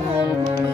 Oh,